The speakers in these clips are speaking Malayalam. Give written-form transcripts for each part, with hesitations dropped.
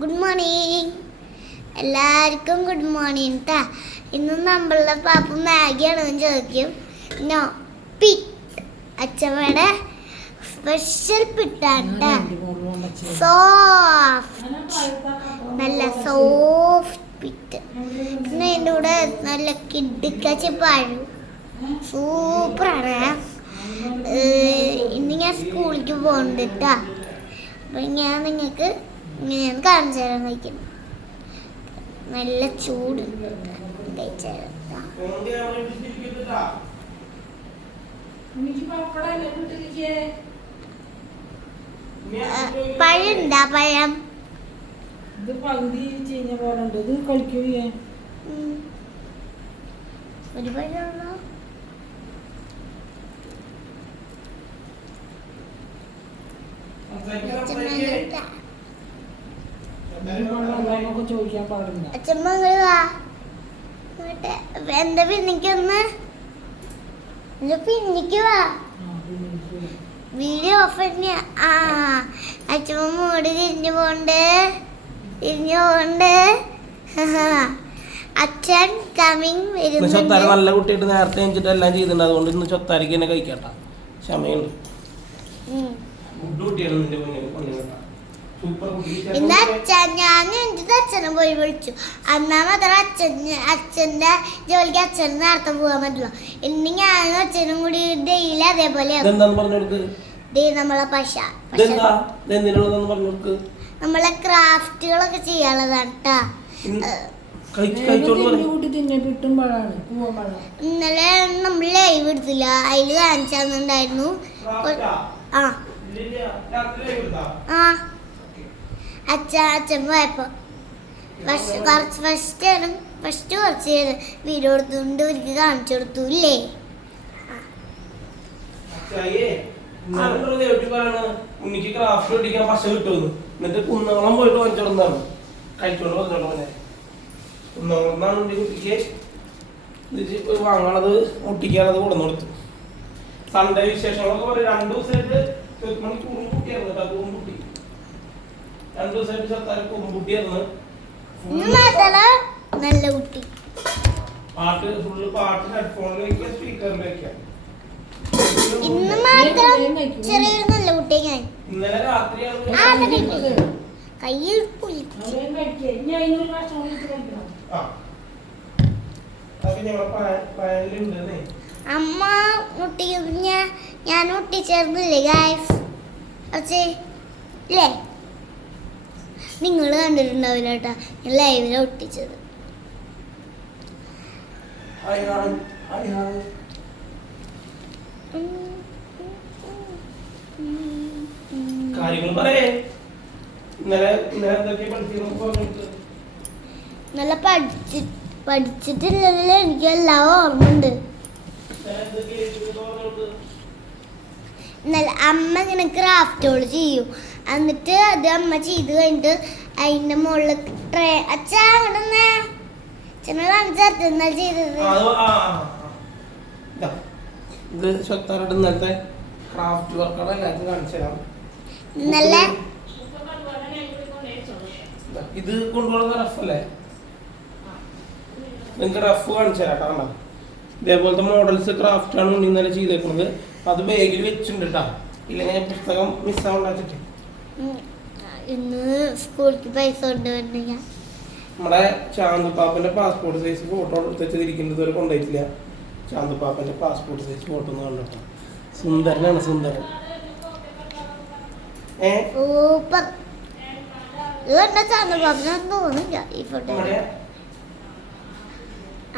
ഗുഡ് മോർണിംഗ് എല്ലാവർക്കും ഗുഡ് മോർണിംഗ് ട്ടാ. ഇന്ന് നമ്മളുടെ പാപ്പ മാഗിയാണെന്ന് ചോദിക്കും. നോ, പിറ്റ് അച്ഛമ്മയുടെ സ്പെഷ്യൽ പിട്ടാണ്. സോഫ്റ്റ്, നല്ല സോഫ്റ്റ് പിറ്റ്. പിന്നെ അതിൻ്റെ കൂടെ നല്ല കിടുക്കച്ച പഴം, സൂപ്പറാണ്. ഇന്ന് ഞാൻ സ്കൂളിലേക്ക് പോകുന്നുണ്ട് കേട്ടാ. അപ്പം ഞാൻ നിങ്ങൾക്ക് കാണിച്ചു തരാൻ കഴിക്കുന്നു. നല്ല ചൂട് കഴിച്ചു തരാം. പഴം ഉണ്ടാ? പഴം ഇത് പകുതി ചെയ്യുന്ന പോലെ ഉണ്ട്. ഇത് കഴിക്കുകയെ ഒരു പഴമുള്ളൂ. ചോദിക്കാൻ പാടില്ല. അച്ഛമ്മ എന്താ പിന്നിക്കൊന്ന് പിന്നിക്ക് വാ. വീഡിയോ ഓഫ് തന്നെ. ആ അച്ഛമ്മ മൂടി തിരിഞ്ഞു പോണ്ട്. അച്ഛൻ കമ്മിങ് വരുന്നുണ്ട്. നല്ല കുട്ടിയായിട്ട് നേരത്തെ എഞ്ചിട്ട് എല്ലാം ചെയ്തിട്ടുണ്ട്. അതുകൊണ്ട് ഇന്ന് ചൊത്താരിക്ക് തന്നെ കഴിക്കട്ട. ക്ഷമയുണ്ട്. ഇന്ന് അച്ഛൻ ഞാൻ എൻ്റെ അച്ഛനെ പോയി വിളിച്ചു. അന്നാ മാത്രം അച്ഛൻ്റെ ജോലിക്ക് അച്ഛൻ നേരത്തെ പോകാൻ പറ്റില്ല. ഇന്ന് ഞാനും അച്ഛനും കൂടി ഡെയിലി അതേപോലെ നമ്മളെ നമ്മളെ ക്രാഫ്റ്റുകളൊക്കെ ചെയ്യാനുള്ളതാണ് കേട്ടാ. ഇന്നലെ നമ്മൾ ലൈവ് എടുത്തില്ല, അതിൽ കാണിച്ചാന്നുണ്ടായിരുന്നു. അച്ഛൻ പോയപ്പോ ഫസ്റ്റ് കുറച്ച് വീഡിയോ എടുത്തുകൊണ്ട് അവർക്ക് കാണിച്ചു കൊടുത്തു ഇല്ലേ. ഉണ്ണിക്ക് ക്രാഫ്റ്റ് ഒട്ടിക്കാൻ പശ കിട്ടുമെന്ന്. എന്നിട്ട് കുന്നോളം പോയിട്ട് വാങ്ങിച്ചോടുന്നതാണ്. കഴിച്ചോണ്ട് വന്നോളെ കുന്നോളന്നാണ് ഉണ്ണി കുട്ടിക്ക് വാങ്ങണത് ഒട്ടിക്കാനത് കൊണ്ടു കൊടുത്തു. സൺഡേ വിശേഷങ്ങളൊക്കെ പറയും. 2 ദിവസമായിട്ട് കുറുമ്പുട്ടിയായിരുന്നു കേട്ടോ. കുറുമ്പുട്ടി 2 ദിവസമായിട്ട് ചെറുത്താൽ കുറുമ്പുട്ടിയായിരുന്നു. നല്ല കുട്ടി. പാട്ട് ഫുള്ള് പാട്ട് ഹെഡ്ഫോണിൽ വെക്കുക, സ്പീക്കറിൽ വെക്കുക. ഇന്ന് മാത്രം ചെറിയൊരു നല്ല കുട്ടിയെ ഞാൻ ഇന്നലെ രാത്രിയാണ് കയ്യിൽ അമ്മ ഞാൻ ഒട്ടിച്ചേർന്നില്ലേ ഗായ്സ്? അല്ലേ, നിങ്ങൾ കണ്ടിട്ടുണ്ടാവില്ല കേട്ടാ. ഞാൻ ലൈവിൽ ഒട്ടിച്ചത്. കാര്യങ്ങൾ പറയേ. നല്ല പഠിച്ചിട്ടില്ലല്ലോ. എനിക്ക് എല്ലാം ഓർമ്മയുണ്ട്. അമ്മ ഇങ്ങനെ ക്രാഫ്റ്റുകൾ ചെയ്യും. എന്നിട്ട് അത് അമ്മ ചെയ്ത് കഴിഞ്ഞിട്ട് അതിന്റെ മുകളിൽ ട്രേ അച്ഛാ അവിടെ ചെന്ന കാണിച്ചാൽ ചെയ്തത്. ഇത് സ്വത്താരുടെ ഇന്നത്തെ ക്രാഫ്റ്റ് വർക്കുകൾ എല്ലാവർക്കും കാണിച്ചു തരാം. നല്ല ഇത് കൊണ്ടുപോകുന്ന റഫല്ലേ, നിങ്ങൾക്ക് റഫ് കാണിച്ചു തരാം കേട്ടോ. ഇതേപോലത്തെ മോഡൽസ് ക്രാഫ്റ്റ് ആണ് ഇന്നലെ ചെയ്തേക്കുന്നത്. അത് ബാഗിൽ വെച്ചിട്ടുണ്ട് കേട്ടോ. ഇല്ലെങ്കിൽ ഞാൻ പുസ്തകം മിസ്സാവണ്ടാച്ചിട്ട്. ഇന്ന് സ്കൂളിലേക്ക് പൈസ കൊണ്ടുവരുന്ന നമ്മുടെ ചാന്തുപ്പാപ്പന്റെ പാസ്പോർട്ട് സൈസ് ഫോട്ടോ എടുത്തിരിക്കുന്നത് ഇതുവരെ കൊണ്ടുപോയിട്ടില്ല. ചാന്തുപ്പാപ്പന്റെ പാസ്പോർട്ട് സൈസ് ഫോട്ടോ ഒന്ന് കണ്ടോ. സുന്ദരനാണ്, സുന്ദരൻ. സൂപ്പർ. ഇത് ചാന്തുപ്പാപ്പനൊന്നും തോന്നില്ല ഈ ഫോട്ടോ.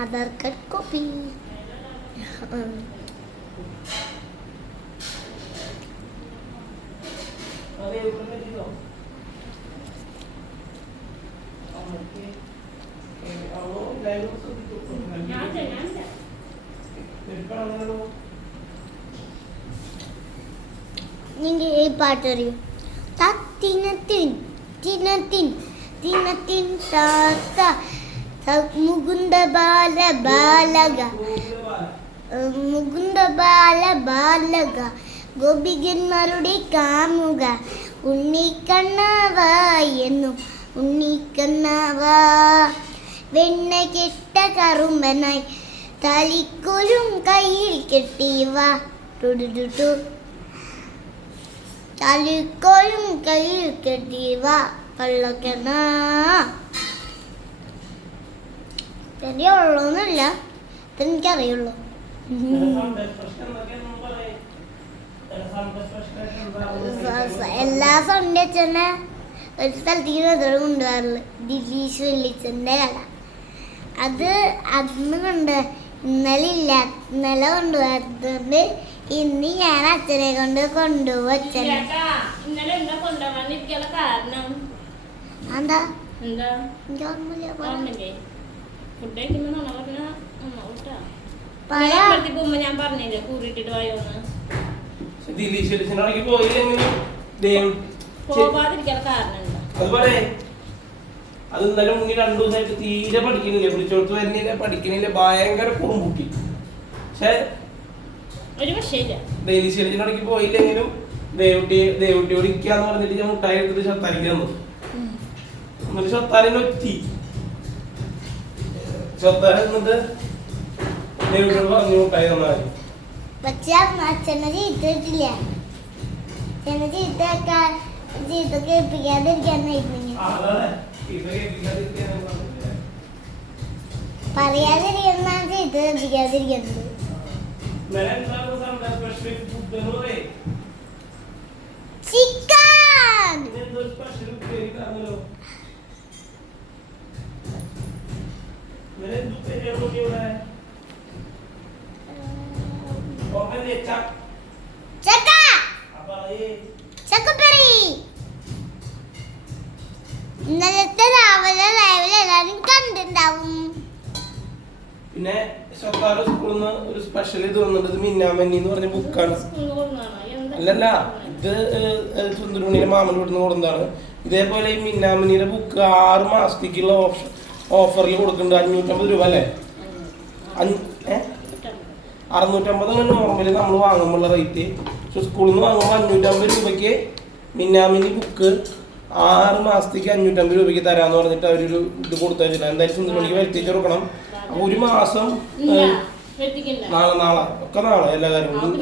Aadhaar card copy. നിങ്ങൾ ഈ പാട്ടറിയും? തത്തിനത്തിൻ തിനത്തിൻ തിനത്തിൻ താത്ത മുകുന്ദ ബാല ബാലക മുകുന്ദ ബാല ബാലക ഗോപികന്മാരുടെ കാമുക ഉണ്ണിക്കണ്ണാവായി എന്നും ഉണ്ണിക്കണ്ണവ വെണ്ണ കെട്ട കറുമ്പനായി തലിക്കൊലും കയ്യിൽ കെട്ടിവ ടുടുടുടു തലിക്കൊലും കയ്യിൽ കെട്ടിവ പള്ളക്കണ എന്റെ ഉള്ളൊന്നുമില്ല ഇതെനിക്കറിയുള്ളൂ. എല്ലാ സൺഡേ അച്ഛനെ ഒരു സ്ഥലത്തേക്ക് വെതറ് കൊണ്ടുപോകാറുള്ളു. ദിലീഷ് വെള്ളിച്ചന്റെ കട. അത് അന്ന് കൊണ്ട് ഇന്നലെ കൊണ്ടുപോകാത്തതുകൊണ്ട് ഇന്ന് ഞാൻ അച്ഛനെ കൊണ്ട് കൊണ്ടുപോകും. അച്ഛനെ എന്താ എനിക്ക് ഓർമ്മയില്ല. ഞാൻ പറഞ്ഞില്ലേ കൂറിട്ടിട്ട് പോയോന്ന് പോവാതിരിക്കാൻ കാരണം അത് ഇന്നലെ മുന്നിൽ 2 ദിവസമായിട്ട് തീരെ പഠിക്കണില്ല, പിടിച്ചോടത്ത് വരുന്നില്ല, പഠിക്കണില്ല, ഭയങ്കര കുറുമ്പുട്ടി. പക്ഷെ ഡെയിലി ശരീരത്തിനടക്ക് പോയില്ലെങ്കിലും ദേവുട്ടിയോട് ഇരിക്കാന്ന് പറഞ്ഞിട്ട് ഞാൻ മുട്ടായി എടുത്തിട്ട് ഷത്താരിക്ക് തന്നു. എന്നിട്ട് ഷത്താരിനെ ഒറ്റി ഷത്താര എന്നിട്ട് ദേവുട്ടിയോട് പറഞ്ഞു മുട്ടായി തന്നാല്. പക്ഷെ അച്ഛനെ ചീത്തിട്ടില്ല. അച്ഛനെ ചീത്ത കേൾപ്പിക്കാതിരിക്കാനായിരുന്നു. പറയാതിരിക്കുന്ന ചീത്ത കേൾപ്പിക്കാതിരിക്കുന്നത്. ചിക്കൻ ചക്കപ്പറി. ഇന്നലത്തെ രാവിലെ എല്ലാരും കണ്ടിണ്ടാവും. പിന്നെ സ്വകാര്യ സ്കൂളിൽ നിന്ന് ഒരു സ്പെഷ്യൽ ഇത് വന്നിട്ട് മിന്നാമന്നി എന്ന് പറഞ്ഞ ബുക്കാണ്. അല്ലല്ല, ഇത് സുന്ദരമണിയുടെ മാമന്റെ വീട്ടിൽ കൊടുന്നതാണ്. ഇതേപോലെ ഈ മിന്നാമന്നിയുടെ ബുക്ക് 6 മാസത്തേക്കുള്ള ഓഫറിൽ കൊടുക്കുന്നുണ്ട്. 550 രൂപ അല്ലേ? 650 നോർമലി നമ്മൾ വാങ്ങുമ്പോൾ റേറ്റ്. പക്ഷെ സ്കൂളിൽ നിന്ന് വാങ്ങുമ്പോൾ 550 രൂപയ്ക്ക് മിന്നാമിനി ബുക്ക് 6 മാസത്തേക്ക് 550 രൂപയ്ക്ക് തരാന്ന് പറഞ്ഞിട്ട് അവരൊരു ഇത് കൊടുത്തു വെച്ചില്ല. എന്തായാലും സുന്ദരമണിക്ക് വരുത്തിച്ച് കൊടുക്കണം. അപ്പൊ ഒരു മാസം നാളെ ഒക്കെ നാളെ എല്ലാ കാര്യങ്ങളും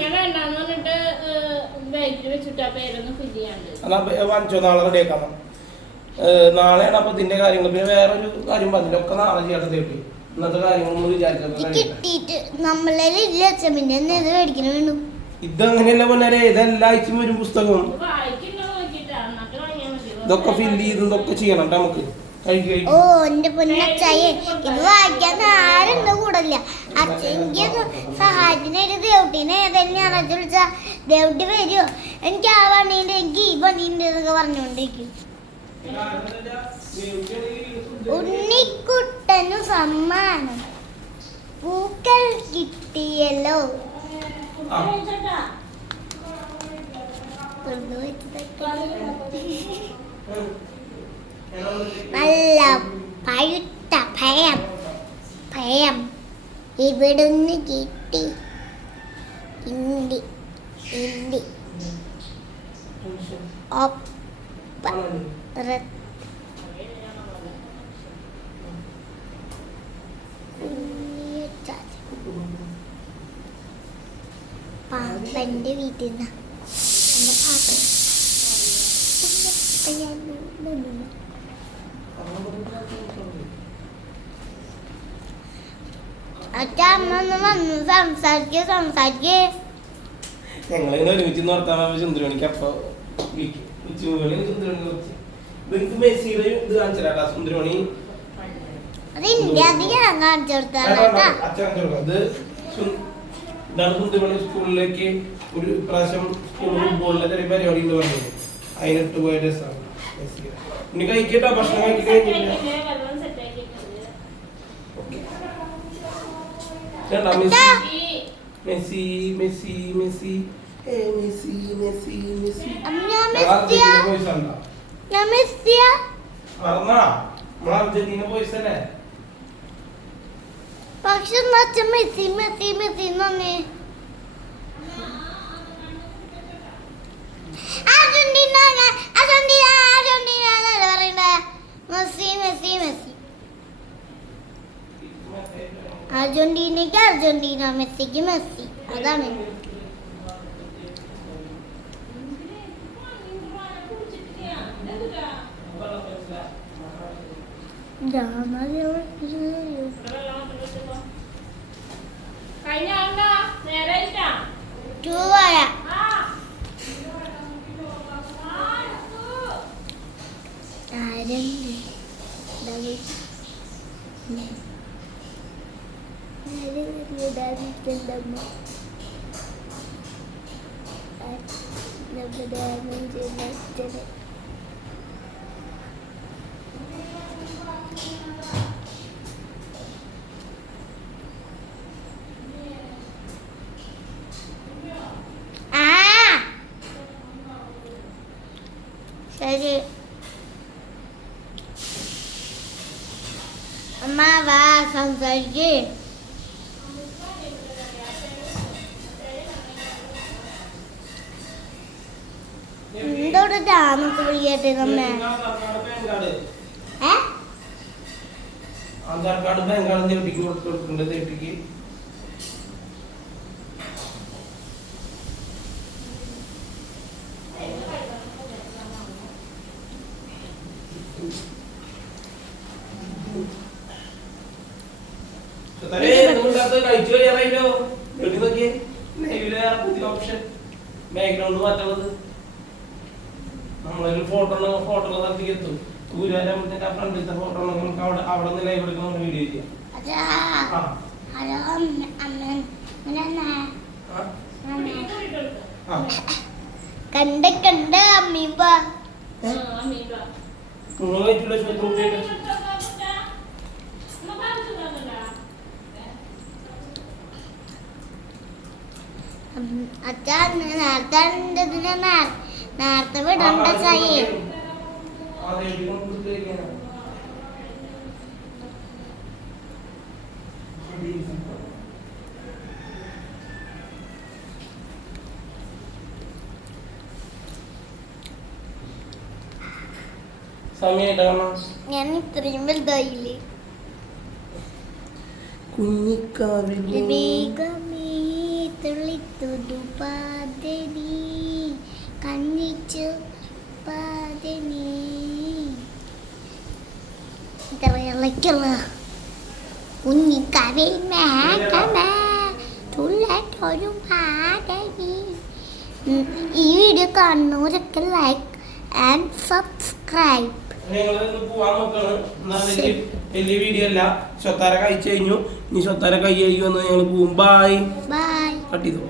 വാങ്ങിച്ചോ, നാളെ റെഡിയാക്കാം. നാളെയാണ് അപ്പൊ ഇതിന്റെ കാര്യങ്ങൾ. പിന്നെ വേറൊരു കാര്യം പറഞ്ഞില്ല, ഒക്കെ നാളെ ചെയ്യട്ടെ തേട്ടി. ഇന്നത്തെ കാര്യങ്ങളൊന്നും വിചാരിക്കാം. ഇതങ്ങനെയല്ല പൊന്നാരെ, ഇതെല്ലാ ആഴ്ചയും വരും പുസ്തകം. ഇതൊക്കെ ഫില്ല് ചെയ്ത് ഇതൊക്കെ ചെയ്യണം നമുക്ക്. ഓ എന്റെ പൊന്നച്ചായ, ഇത് വായിക്കാൻ ആരെന്തോ കൂടല്ല. അച്ഛൻ്റെ സഹായത്തിനായിട്ട് ദേവട്ടീനെ ഏതെങ്കിലും ഞായറാഴ്ച വിളിച്ചാ ദേവട്ടി വരുമോ, എനിക്ക് ആ പണിയുണ്ട്, എനിക്ക് ഈ പണിയുണ്ട് എന്നൊക്കെ പറഞ്ഞുകൊണ്ടിരിക്കും. ഉണ്ണിക്കുട്ടനു സമ്മാനം പൂക്കൾ കിട്ടിയല്ലോ. നല്ല പഴുത്ത പഴം ഇവിടുന്ന് കിട്ടി. ഇന്ത്യ പാപ്പന്റെ വീട്ടിൽ നിന്ന് എന്റെ പാപ്പ ഞങ്ങളിങ്ങനെ ഒരുമിച്ച് നടത്താൻ സുന്ദരമണിക്ക് അപ്പൊ ഉച്ചമണി സുന്ദരമണി കുറച്ച് നിങ്ങൾക്ക് മെസ്സിയുടെ ഇത് കാണിച്ചാ സുന്ദരമണി ഇതാണ് സുന്ദരമണി സ്കൂളിലേക്ക് ഒരു പ്രാവശ്യം സ്കൂൾ ഫുട്ബോളിലെ ചെറിയ പരിപാടി എന്ന് പറഞ്ഞത്. അതിനിട്ട് പോയ രസമാണ്. ഇനി കഴിക്കട്ടോ, ഭക്ഷണം കഴിക്കി കഴിഞ്ഞില്ല. Messi Messi Messi Messi Messi Messi Argentina boys അല്ലേ? പക്ഷെ Messi Messi Messi Argentina Argentina Argentina എന്നല്ലേ പറയണ്ടേ? അർജന്റീനയ്ക്ക് അർജന്റീന, മെസ്സിക്ക് മെസ്സി. അതാണ്. ശരി അമ്മ വാ സംസാരിക്കേ. എന്തോടെ ഡാമൊക്കെ വിളിക്കട്ടെ നമ്മെ. ആധാർ കാർഡ് പാൻ കാർഡ് ദേവിക്ക് കൊടുക്കുന്നുണ്ട്. ദേവിക്ക് കഴിച്ചു കഴിയാറായില്ലോ. വീട്ടിൽ നോക്കിയേ പുതിയ ഓപ്ഷൻ ബാക്ക്ഗ്രൗണ്ട് മാറ്റുള്ളത്. നമ്മളൊരു ഫോട്ടോ നടത്തിക്ക് എത്തും. ഊരാകുമ്പോഴത്തേക്ക് ആ ഫ്രണ്ടിലത്തെ ഫോട്ടോ നമുക്ക് അവിടെ നിന്ന് ലൈവ് എടുക്കുന്ന വീഡിയോ ചെയ്യാം. കണ്ട അമ്മീബ അച്ഛാ നേരത്തെ വിടണ്ട ചായേ. ഞാൻ ഇത്രയും വലുതായില്ലേ. തുള്ളിത്തുടു പാതനി കണ്ണിച്ചു പാതനി ഇളക്കുള്ള കുഞ്ഞിക്കരയിൽ തുള്ളൊരു പാതനി. ഈ വീഡിയോ കാണുന്നവരൊക്കെ ലൈക്ക് ആൻഡ് സബ്സ്ക്രൈബ്. വലിയ വീഡിയോ അല്ല. സ്വത്താര കഴിച്ചു കഴിഞ്ഞു. ഇനി സ്വത്താര കൈ കഴിക്കുമെന്ന് ഞങ്ങൾ പോവും. ബൈ. ബൈ. കട്ട് ചെയ്തോ.